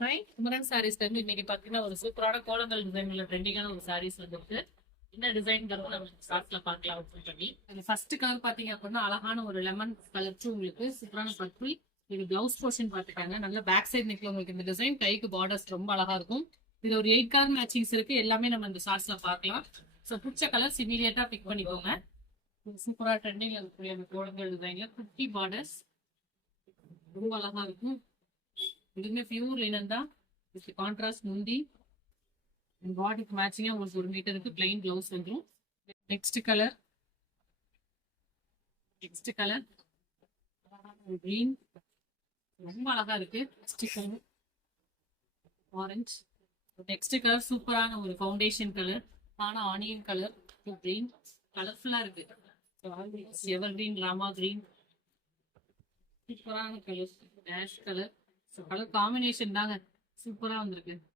குமரன் சாரீஸ்ல இருந்து இன்னைக்கு பாத்தீங்கன்னா ஒரு சூப்பரான கோலங்கள் டிசைன்ல ட்ரெண்டிங்கான ஒரு சாரீஸ் வந்துருக்கு. என்ன டிசைன் நம்ம ஷார்ட்ஸ்ல பார்க்கலாம் ஓப்பன் பண்ணி. ஃபர்ஸ்ட் கலர் பாத்தீங்க அப்படின்னா அழகான ஒரு லெமன் கலர் உங்களுக்கு சூப்பரான பர்பிள். இது பிளவுஸ் போர்ஷன் பாத்துக்காங்க. நல்ல பேக் சைடு நெக்ல உங்களுக்கு இந்த டிசைன் கைக்கு பார்டர்ஸ் ரொம்ப அழகா இருக்கும். இதுல ஒரு 8 கலர் மேட்சிங்ஸ் இருக்கு. எல்லாமே நம்ம இந்த ஷார்ட்ஸ்ல பார்க்கலாம். ஸோ பிடிச்ச கலர்ஸ் இமீடியட்டா பிக் பண்ணிக்கோங்க. சூப்பரா ட்ரெண்டிங்ல இருக்கக்கூடிய அந்த கோலங்கள் டிசைன்ல குட்டி பார்டர்ஸ் ரொம்ப அழகா இருக்கும். இதுவுமே பியூர் லினன் தான். கான்ட்ராஸ்ட் முந்தி பாடிக்கு மேட்சிங்கா உங்களுக்கு ஒரு மீட்டருக்கு பிளைன் பிளவுஸ் வந்துடும். நெக்ஸ்ட் கலர் கிரீன் ரொம்ப அழகா இருக்கு. ஆரஞ்சு. நெக்ஸ்ட் கலர் சூப்பரான ஒரு ஃபவுண்டேஷன் கலர், ஆனா ஆனியன் கலர் கிரீன் கலர்ஃபுல்லா இருக்கு. எவர் கிரீன், ராமா கிரீன், சூப்பரான colour, dash colour. Colour combination தாங்க சூப்பரா வந்திருக்கு.